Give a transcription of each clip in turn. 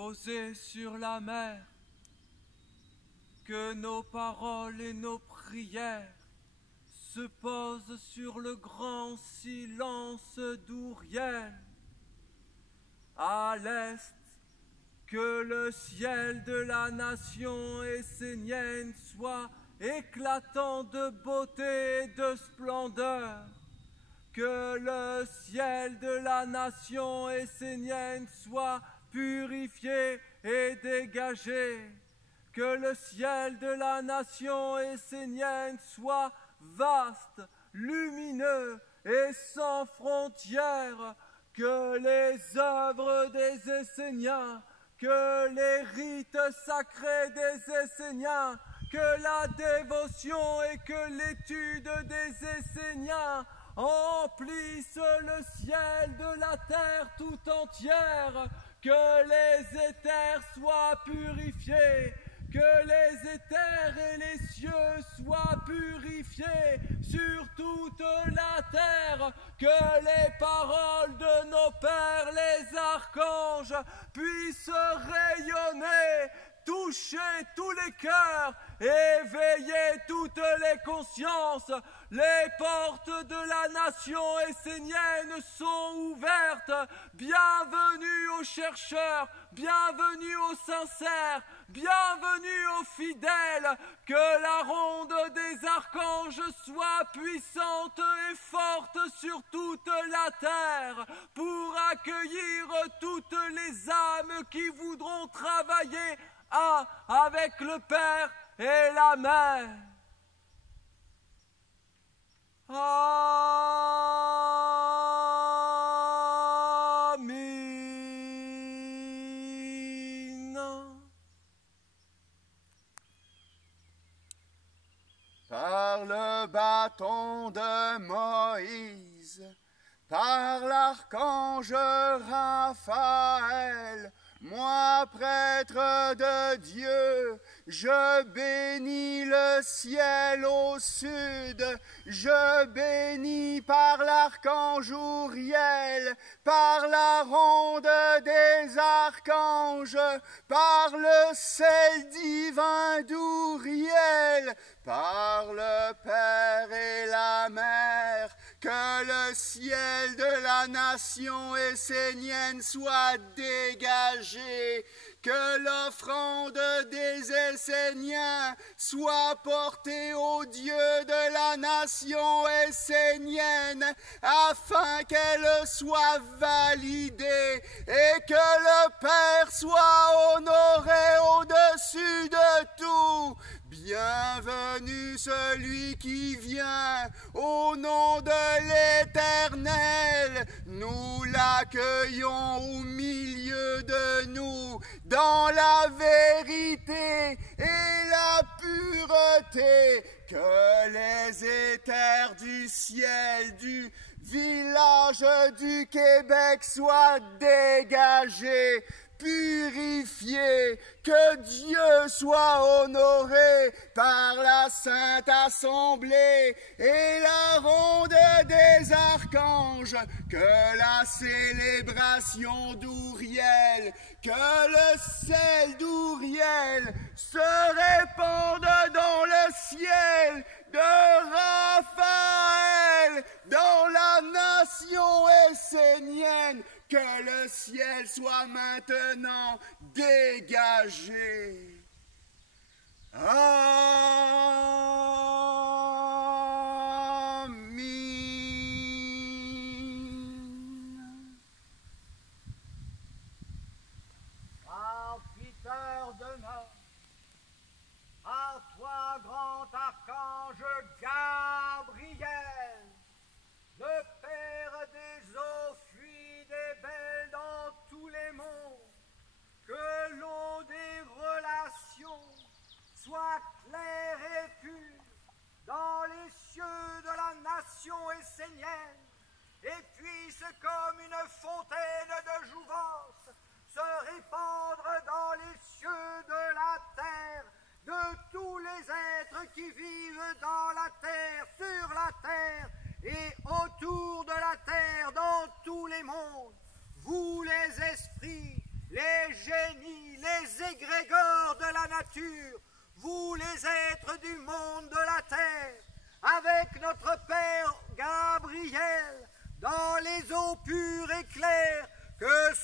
posés sur la mer, que nos paroles et nos prières se posent sur le grand silence d'Ouriel. À l'est, que le ciel de la nation essénienne soit éclatant de beauté et de splendeur, que le ciel de la nation essénienne soit purifié et dégagé, que le ciel de la nation essénienne soit vaste, lumineux et sans frontières, que les œuvres des Esséniens, que les rites sacrés des Esséniens, que la dévotion et que l'étude des Esséniens emplissent le ciel de la terre tout entière, que les éthers soient purifiés, que les éthers et les cieux soient purifiés sur toute la terre, que les paroles de nos pères les archanges puissent rayonner, toucher tous les cœurs, éveiller toutes les consciences. Les portes de la nation essénienne sont ouvertes. Bienvenue aux chercheurs, bienvenue aux sincères, bienvenue aux fidèles. Que la ronde des archanges soit puissante et forte sur toute la terre pour accueillir toutes les âmes qui voudront travailler avec le Père et la Mère. Amen. Par le bâton de Moïse, par l'archange Raphaël, moi, prêtre de Dieu, je bénis le ciel au sud, je bénis par l'archange Uriel, par la ronde des archanges, par le sel divin d'Uriel, par le Père et la Mère, que le ciel de la nation essénienne soit dégagé, que l'offrande des Esséniens soit portée au Dieu de la nation essénienne, afin qu'elle soit validée et que le Père soit honoré au-dessus de tout. Bienvenue celui qui vient au nom de l'Éternel. Nous l'accueillons au milieu de nous dans la vérité et la pureté. Que les éthers du ciel du village du Québec soient dégagés, purifié, que Dieu soit honoré par la Sainte Assemblée et la ronde des archanges, que la célébration d'Ouriel, que le sel d'Ouriel se répande dans le ciel de Raphaël, dans la nation essénienne, que le ciel soit maintenant dégagé. Amen. Arbitre de mort, à toi, grand archange Gabriel, le Père des eaux fuit des belles dans tous les mondes, que l'eau des relations soit claire et pure dans les cieux de la nation essénienne, et puisse comme une fontaine de jouvence se répandre dans les cieux de la terre, de tous les êtres qui vivent dans la terre, sur la terre et autour de la terre, dans tous les mondes. Vous les esprits, les génies,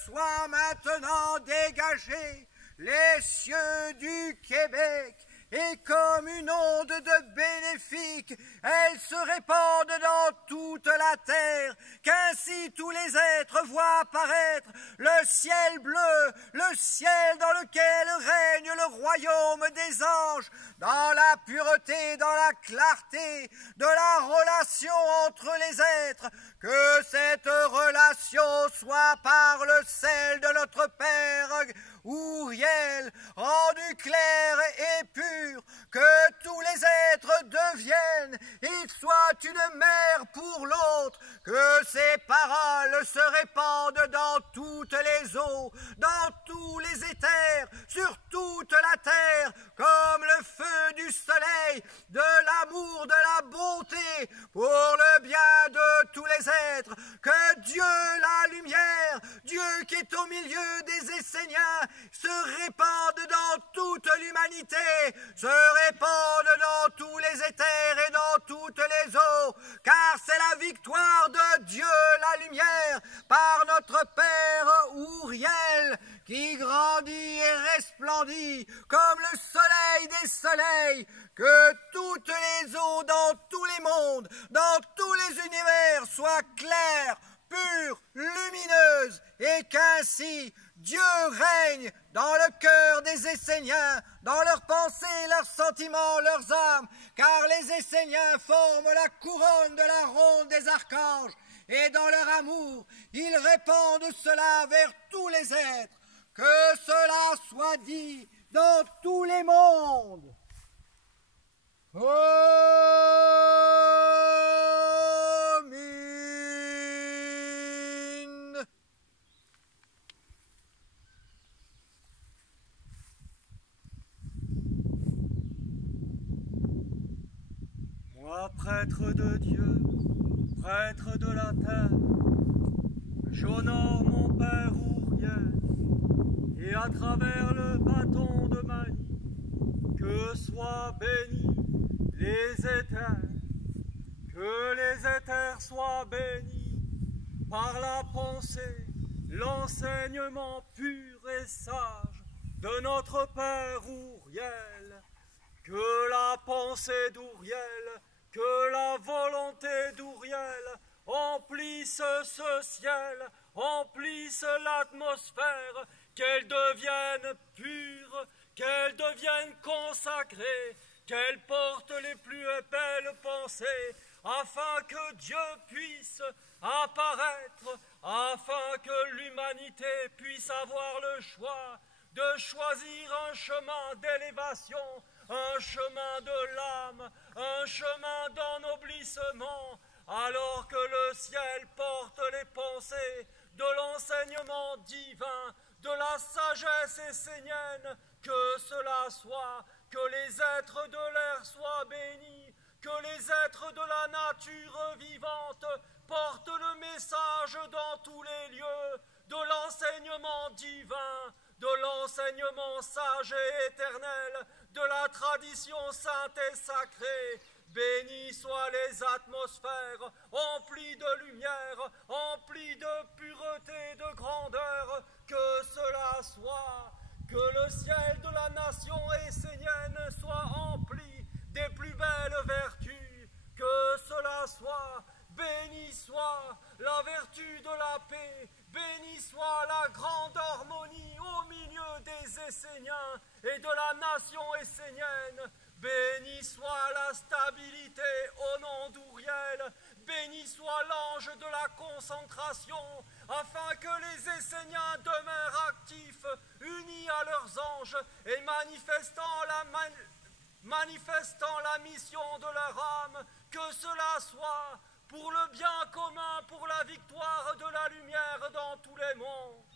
soient maintenant dégagés les cieux du Québec, et comme une onde de bénéfique, elle se répande dans toute la terre, qu'ainsi tous les êtres voient apparaître le ciel bleu, le ciel dans lequel règne le royaume des anges, dans la pureté, dans la clarté de la relation entre les êtres, que cette relation soit par le sel de notre Père Ouriel, rendu clair et pur, que tous les êtres deviennent et soient une mère pour l'autre, que ces paroles se répandent dans toutes les eaux, dans tous les éthers, sur toute la terre, comme le feu du soleil, de l'amour, de la bonté, pour le bien de tous les êtres, que Dieu, la lumière, Dieu qui est au milieu des Esséniens, se répande dans toute l'humanité, se répande dans tous les éthers et dans toutes les eaux, car c'est la victoire de Dieu, la lumière, par notre Père Ouriel, qui grandit et resplendit comme le soleil des soleils, que toutes les eaux dans tous les mondes, dans tous les univers soient claires, pures, lumineuses, et qu'ainsi Dieu règne dans le cœur des Esséniens, dans leurs pensées, leurs sentiments, leurs âmes, car les Esséniens forment la couronne de la ronde des archanges, et dans leur amour, ils répandent cela vers tous les êtres. Que cela soit dit dans tous les mondes. Amen. Moi, prêtre de Dieu, prêtre de la terre, j'honore mon Père Ouriel, et à travers le bâton de Mani, que soient bénis les éthers, que les éthers soient bénis par la pensée, l'enseignement pur et sage de notre Père Ouriel, que la pensée d'Ouriel, que la volonté d'Ouriel emplisse ce ciel, emplisse l'atmosphère, qu'elle devienne pure, qu'elle devienne consacrée, qu'elle porte les plus belles pensées, afin que Dieu puisse apparaître, afin que l'humanité puisse avoir le choix de choisir un chemin d'élévation, un chemin de l'âme, un chemin d'ennoblissement, alors que le ciel porte les pensées de l'enseignement divin, de la sagesse essénienne, que cela soit, que les êtres de l'air soient bénis, que les êtres de la nature vivante portent le message dans tous les lieux de l'enseignement divin, de l'enseignement sage et éternel, de la tradition sainte et sacrée. Bénis soient les atmosphères, emplies de lumière, emplies de pureté, de grandeur, que cela soit, que le ciel de la nation essénienne soit empli des plus belles vertus, que cela soit, béni soit la vertu de la paix, béni soit la grande harmonie au milieu des Esséniens et de la nation essénienne, béni soit la stabilité au nom d'Ouriel, béni soit l'ange de la concentration, afin que les Esséniens demeurent actifs, unis à leurs anges et manifestant la mission de leur âme, que cela soit pour le bien commun, pour la victoire de la lumière dans tous les mondes.